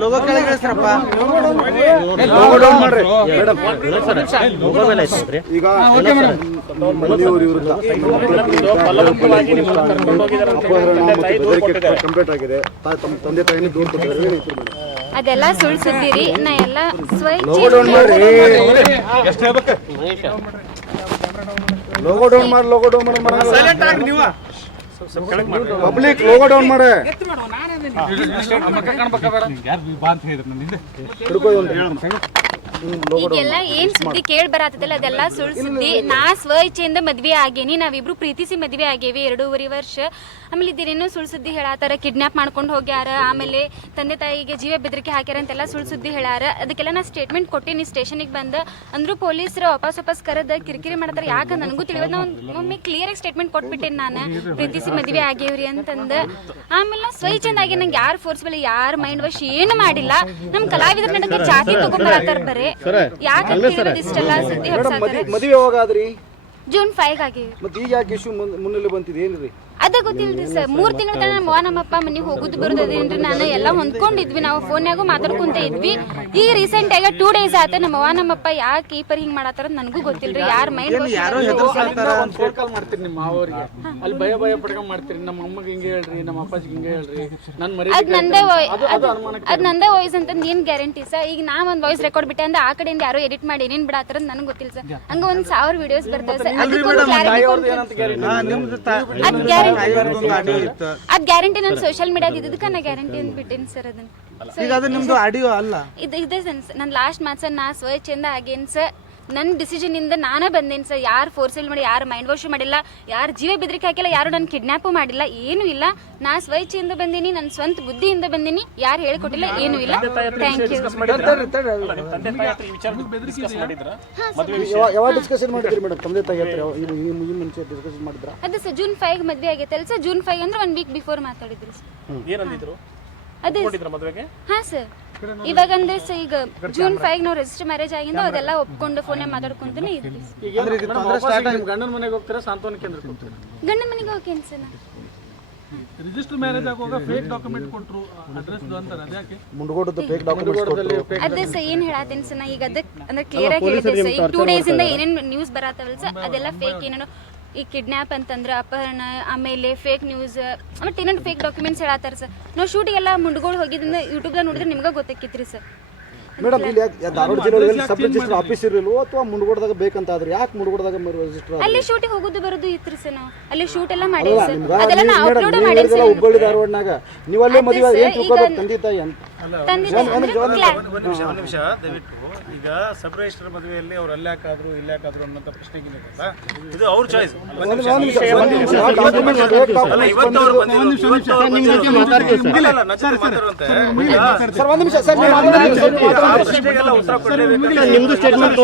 Logo ಕೆಳಗೆ ಇಳಿಸ್ರಪ್ಪ. Logo down ಮಾಡ್ರಿ madam. ಈಗ ಮನೆಯವರು ವಿರುದ್ಧ ಕಂಪ್ಲೇಂಟ್ ಆಗಿದೆ. ತಮ್ಮ ತಂದೆ ತಾಯಿನ ದೂರ ಕೊಟ್ಟಿದ್ದಾರೆ. ಅದೆಲ್ಲ ಸುಳ್ಳು ಸುದ್ದಿರಿ. ನಾ ಎಲ್ಲ ಲೋಗೋ ಡೌನ್ ಮಾಡ್ರಿ. ಲೋಗೋ ಡೌನ್ ಮಾಡಿ. ಲೋಗೋ ಡೌನ್ ಮಾಡಿ ನೀವು ಪಬ್ಲಿಕ್ ಲೋಗೋ ಡೌನ್ ಮಾಡಿ. ಈಗೆಲ್ಲ ಏನ್ ಸುದ್ದಿ ಕೇಳಿ ಬರತ್ತಲ್ಲ ಅದೆಲ್ಲ ಸುಳ್ಳು ಸುದ್ದಿ. ನಾ ಸ್ವ ಇಚ್ಛೆಯಿಂದ ಮದ್ವೆ ಆಗೇನಿ. ನಾವಿಬ್ರು ಪ್ರೀತಿಸಿ ಮದ್ವೆ ಆಗೇವಿ 2.5 ವರ್ಷ. ಆಮೇಲೆ ಇದೇನೇನೋ ಸುಳ್ಳು ಸುದ್ದಿ ಹೇಳಾತಾರ. ಕಿಡ್ನಾಪ್ ಮಾಡ್ಕೊಂಡು ಹೋಗ್ಯಾರ, ಆಮೇಲೆ ತಂದೆ ತಾಯಿಗೆ ಜೀವ ಬೆದರಿಕೆ ಹಾಕ್ಯಾರ ಅಂತೆಲ್ಲ ಸುಳ್ಳು ಸುದ್ದಿ ಹೇಳಾರ. ಅದಕ್ಕೆಲ್ಲ ನಾ ಸ್ಟೇಟ್ಮೆಂಟ್ ಕೊಟ್ಟಿನಿ ಸ್ಟೇಷನಿಗೆ ಬಂದ. ಅಂದ್ರೂ ಪೊಲೀಸರು ವಾಪಸ್ ಕರೆದ ಕಿರಿಕಿರಿ ಮಾಡ್ತಾರೆ. ಯಾಕೆ ನನಗೂ ತಿಳಿಯೋದು. ನಾ ಒಮ್ಮೆ ಕ್ಲಿಯರ್ ಆಗಿ ಸ್ಟೇಟ್ಮೆಂಟ್ ಕೊಟ್ಬಿಟ್ಟೇನಿ. ನಾನು ಪ್ರೀತಿಸಿ ಮದ್ವೆ ಆಗೇವ್ರಿ ಅಂತಂದ. ಆಮೇಲೆ ನಾ ಸ್ವಚ್ಛಂದ ಆಗಿ ನಂಗೆ ಯಾರು ಫೋರ್ಸ್ಬಲ್ ಯಾರು ಮೈಂಡ್ ವಾಶ್ ಏನು ಮಾಡಿಲ್ಲ. ನಮ್ ಕಲಾವಿದ್ರ ನಡಕ್ಕೆ ಜಾತಿ ತಗೊಂಡ್ಬರತ್ತಾರ ಬರೇ. ಯಾಕೆ ಇಷ್ಟೆಲ್ಲ ಸುದ್ದಿ ಹಬ್ಸಾತಾರ. ಮದುವೆ ಯಾವಾಗ ಆದ್ರಿ? ಜೂನ್ 5 ಆಗೇವಿ. ಮತ್ತೆ ಈಗ ಯಾಕೆ ಇಶ್ಯೂ ಮುನ್ನೆಲೆ ಬಂತಿದೆ ಏನ್ರಿ? ಅದ ಗೊತ್ತಿಲ್ರಿ ಸರ್. 3 ತಿಂಗಳ ತನಕ ನಮ್ಮ ನಮ್ಮಪ್ಪ ಮನೆಗೆ ಹೋಗುದು ಬರೋದೇನ್ರಿ. ನಾನು ಎಲ್ಲ ಹೊಂದ್ಕೊಂಡಿದ್ವಿ. ನಾವು ಫೋನ್ಯಾಗೂ ಮಾತಾಡ್ಕೊಂತ ಇದ್ವಿ. ಈಗ ರೀಸೆಂಟ್ ಆಗ 2 ಡೇಸ್ ಆತ ನಮ್ಮಪ್ಪ ಯಾಕೆ ಈ ಪರಿ ಹಿಂಗ್ ಮಾಡತ್ತಾರ ನನಗೂ ಗೊತ್ತಿಲ್ರಿ. ಯಾರ ಮೈಂಡ್ ಯಾರೋ ಹೆದರ್ಸಾತಾರ. ಒಂದು ಫೋನ್ ಕಾಲ್ ಮಾಡ್ತೀರಿ ನಿಮ್ಮ ಮಾವರಿಗೆ. ಅಲ್ಲಿ ಭಯ ಪಡ್ಕೊಂಡ್ ಮಾಡ್ತೀರಿ. ನಮ್ಮ ಅಮ್ಮಗೆ ಹಿಂಗೆ ಹೇಳ್ರಿ, ನಮ್ಮ ಅಪ್ಪಾಜಿಗೆ ಹಿಂಗೆ ಹೇಳ್ರಿ. ನನ್ ಮರಿ ಅದ್ ನಂದೇ ವಾಯ್ಸ್ ಅಂತ ಏನ್ ಗ್ಯಾರಂಟಿ ಸರ್? ಈಗ ನಾ ಒಂದ್ ವಾಯ್ಸ್ ರೆಕಾರ್ಡ್ ಬಿಟ್ಟೆ ಅಂದ್ರೆ ಆ ಕಡೆಯಿಂದ ಯಾರೋ ಎಡಿಟ್ ಮಾಡಿ ಏನೇನ್ ಬಿಡತ್ತಾರ ನನಗೆ ಗೊತ್ತಿಲ್ಲ ಸರ್. ಹಂಗ 1000 ವಿಡಿಯೋಸ್ ಬರ್ತವೆ ಸರ್. ಅದ್ ಗ್ಯಾರಂಟಿ ನಾನು ಸೋಷಿಯಲ್ ಮೀಡಿಯಾದ ಇದಕ್ಕ ನಾ ಗ್ಯಾರಂಟಿ ಅಂತ ಬಿಟ್ಟೇನಿ ಸರ್. ಅದನ್ನ ಈಗ ಅದು ನಿಮ್ದು ಆಡಿಯೋ ಅಲ್ಲ. ಇದೆ ನನ್ನ ಲಾಸ್ಟ್ ಮಾತ್ ಸರ್. ನಾ ಸ್ವಚ್ಛಂದ ಆಗೇನ್ ಸರ್. ನನ್ನ ಡಿಸಿಷನ್ ಇಂದ ನಾನೇ ಬಂದೇನಿ ಸರ್. ಯಾರು ಫೋರ್ಸಲ್ ಮಾಡಿ, ಯಾರು ಮೈಂಡ್ ವಾಶ್ ಮಾಡಿಲ್ಲ, ಯಾರು ಜೀವ ಬೆದರಿಕೆ ಹಾಕಿಲ್ಲ, ಯಾರು ನನ್ನ ಕಿಡ್ನಾಪು ಮಾಡಿಲ್ಲ, ಏನೂ ಇಲ್ಲ. ನಾ ಸ್ವಚ್ಛೆಯಿಂದ ಬಂದೀನಿ, ನನ್ನ ಸ್ವಂತ ಬುದ್ಧಿಯಿಂದ ಬಂದೀನಿ. ಯಾರು ಹೇಳ್ಕೊಟ್ಟಿಲ್ಲ, ಏನೂ ಇಲ್ಲ. Thank you. ಯಾವಾಗ ಡಿಸ್ಕಷನ್ ಮಾಡಿದ್ರಿ ಮೇಡಮ್ ತಂದೆ ತಾಯಿ ಹತ್ರ? ಮುಂಚೆ ಡಿಸ್ಕಷನ್ ಮಾಡಿದ್ರ? ಅದೇ ಸರ್ ಜೂನ್ 5 ಮದ್ವೆ ಆಗೈತಲ್ಲ ಸರ್. ಜೂನ್ 5 ಅಂದ್ರೆ 1 ವೀಕ್ ಬಿಫೋರ್ ಮಾತಾಡಿದ್ರು ಸರ್. ಏನಂದಿದ್ರು? ಅದೇ ಹಾ ಸರ್. ಇವಾಗ ಅಂದ್ರೆ ಸರ್ ಈಗ ಜೂನ್ 5 ನಾವು ರಿಜಿಸ್ಟರ್ ಮ್ಯಾರೇಜ್ ಆಗಿಂದ ಅದೆಲ್ಲ ಒಪ್ಕೊಂಡು ಫೋನ್ ಮಾತಾಡ್ಕೊಂತಾನೆ ಇದ್ವಿ. ಗಂಡನ ಮನೆಗೆ ಹೋಗ್ತೀರಾ, ಸಾಂತ್ವನ ಕೇಂದ್ರಕ್ಕೆ ಹೋಗ್ತೀರಾ? ಗಂಡನ ಮನೆಗೆ ಹೋಗ್ತೇನೆ ಸರ್. ರಿಜಿಸ್ಟರ್ ಮ್ಯಾರೇಜ್ ಆಗುವಾಗ ಫೇಕ್ ಡಾಕ್ಯುಮೆಂಟ್ ಕೊಟ್ಟರು ಅಡ್ರೆಸ್ ಅಂತಾರೆ. ಅದ್ಯಾಕೆ ಮುಂಡಗೋಡದ ಫೇಕ್ ಡಾಕ್ಯುಮೆಂಟ್ಸ್? ಅದೇ ಸರ್ ಏನ್ ಹೇಳತ್ತೇನೆ ಸರ್. ನಾ ಈಗ ಅದಕ್ಕೆ ಅಂದ್ರೆ ಕ್ಲಿಯರ್ ಆಗಿ ಹೇಳಿದೆ ಸರ್. ಈಗ 2 ಡೇಸ್ ಇಂದ ಏನೇನ್ ನ್ಯೂಸ್ ಬರತ್ತವಲ್ಲ ಸರ್ ಅದೆಲ್ಲ ಫೇಕ್. ಏನೇನೋ ಈ ಕಿಡ್ನಾಪ್ ಅಂತಂದ್ರೆ ಅಪಹರಣ, ಆಮೇಲೆ ಫೇಕ್ ನ್ಯೂಸ್, ಆಮೇಲೆ ಏನೇನು ಫೇಕ್ ಡಾಕ್ಯುಮೆಂಟ್ಸ್ ಹೇಳತ್ತಾರ ಸರ್. ನಾವು ಶೂಟಿಗೆಲ್ಲ ಮುಂಡ್ಗೋಳು ಹೋಗಿದ್ರಿಂದ ಯೂಟ್ಯೂಬ್ದಾಗ ನೋಡಿದ್ರೆ ನಿಮ್ಗೆ ಗೊತ್ತಾಕಿತ್ರಿ ಸರ್. ಮೇಡಮ್ ಇಲ್ಲಿ ಧಾರವಾಡ ಜಿಲ್ಲೆಯಲ್ಲಿ ಸಬ್ ರಿಜಿಸ್ಟರ್ ಆಫೀಸ್ ಇರಲಿಲ್ಲ ಅಥವಾ ಮುಂಡಗೋಡದಾಗ ಬೇಕಂತ ಆದ್ರೆ ಯಾಕೆ ಮುಂಡಗೋಡದಾಗ ರಿಜಿಸ್ಟರ್? ಅಲ್ಲಿ ಶೂಟಿಗೆ ಹೋಗೋದು ಬರೋದು ಇತ್ರಿ ಸರ್. ನಾವು ಅಲ್ಲಿ ಶೂಟ್ ಎಲ್ಲ ಮಾಡಿವಿ ಸರ್. ಅದೆಲ್ಲ ನಾವು ಅಪ್ಲೋಡ್ ಮಾಡಿವಿ ಸರ್. ಹುಬ್ಬಳ್ಳಿ ಧಾರವಾಡನಾಗ ನೀವು ಅಲ್ಲೇ ಮದುವೆ ಏನು ತಿಳ್ಕೊಬೇಕು ತಂದೆ ತಾಯಿ ಅಂತ? ಒಂದು ನಿಮಿಷ ದಯವಿಟ್ಟು. ಈಗ ಸಬ್ ರಿಜಿಸ್ಟರ್ ಮದುವೆಯಲ್ಲಿ ಅವ್ರು ಅಲ್ಲೇ ಹಾಕಾದ್ರು ಇಲ್ಲೇ ಹಾಕಾದ್ರು ಅನ್ನೋ ಪ್ರಶ್ನೆಗೆ ಇದು ಅವ್ರ ಚಾಯ್ಸ್. ನಿಮ್ದು ಸ್ಟೇಟ್ಮೆಂಟ್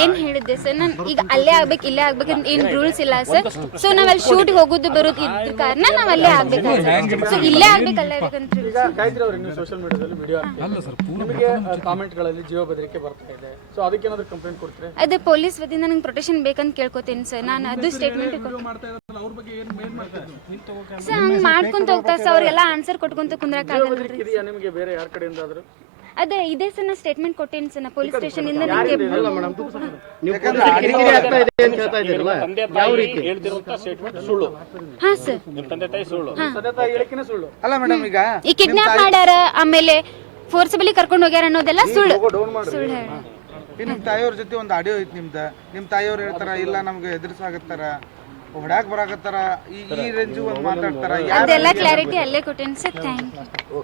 ಏನ್ ಹೇಳಿದ್ದೆ ಸರ್. ನಾನು ಈಗ ಅಲ್ಲೇ ಆಗ್ಬೇಕು ಇಲ್ಲೇ ಆಗ್ಬೇಕು ಏನ್ ರೂಲ್ಸ್ ಇಲ್ಲ ಸರ್. ಸೊ ನಾವ್ ಅಲ್ಲಿ ಶೂಟ್ ಹೋಗುದು ಬರೋದು ಇದ್ರ ಕಾರಣ ನಾವ್ ಅಲ್ಲೇ ಆಗ್ಬೇಕು. ಸೊ ಇಲ್ಲೇ ಆಗ್ಬೇಕು ಅಲ್ಲೇ ಆಗ್ಬೇಕಂತ ಗಾಯತ್ರಿ ಅವ್ರಿಗೆ ನೀವು ಸೋಷಿಯಲ್ ಮೀಡಿಯಾದಲ್ಲಿ ವಿಡಿಯೋ ನಿಮಗೆ ಕಾಮೆಂಟ್ಗಳಲ್ಲಿ ಜೀವ ಬೆದರಿಕೆ ಬರ್ತಾ ಇದೆ. ಸೊ ಅದಕ್ಕೆ ಏನಾದ್ರು ಕಂಪ್ಲೇಂಟ್ ಕೊಡ್ತೀರಾ? ಅದೇ ಪೊಲೀಸ್ ವತಿಯಿಂದ ನಂಗೆ ಪ್ರೊಟೆಕ್ಷನ್ ಬೇಕಂತ ಕೇಳ್ಕೊತೀನಿ ಸರ್. ನಾನು ಅದು ಸ್ಟೇಟ್ಮೆಂಟ್ ಸರ್ ಹಂಗೆ ಮಾಡ್ಕೊಂತ ಹೋಗ್ತಾ ಸರ್. ಅವ್ರಿಗೆಲ್ಲ ಆನ್ಸರ್ ಕೊಟ್ಕೊಂತ ಕುಂದ್ರಕ್ ಆಗಲ್ರಿ. ನಿಮಗೆ ಬೇರೆ ಯಾರ ಕಡೆಯಿಂದ ಆದ್ರೂ ಅದೇ ಇದೇ ಸರ್ ನಾ ಸ್ಟೇಟ್ಮೆಂಟ್ ಕೊಟ್ಟೇನಿ ಸರ್. ನಾ ಪೊಲೀಸ್ ಸ್ಟೇಷನ್ ಇಂದ ನನಗೆ ಹಾ ಸರ್. ಅಲ್ಲ ಮೇಡಮ್ ಈಗ ಈ ಕಿಡ್ನಾಪ್ ಮಾಡ್ಯಾರ, ಆಮೇಲೆ ಫೋರ್ಸಬಲಿ ಕರ್ಕೊಂಡು ಹೋಗ್ಯಾರ ಅನ್ನೋದೆಲ್ಲ ಸುಳ್ಳು ಸುಳ್ಳು ಹೇಳ. ನಿಮ್ ತಾಯಿಯವ್ರ ಜೊತೆ ಒಂದು ಆಡಿಯೋ ಐತಿ ನಿಮ್ದ. ನಿಮ್ ತಾಯಿಯವ್ರು ಹೇಳ್ತಾರ ಇಲ್ಲ ನಮ್ಗೆ ಎದುರಿಸಾಗತ್ತಾರ, ಹೊಡ್ಯಾಕ್ ಬರಾಕತ್ತಾರ, ಈ ರೇಂಜ್ ಒಂದು ಮಾತಾಡ್ತಾರ. ಅದೆಲ್ಲ ಕ್ಲಾರಿಟಿ ಅಲ್ಲೇ ಕೊಟ್ಟೇನಿ ಸರ್. Thank you.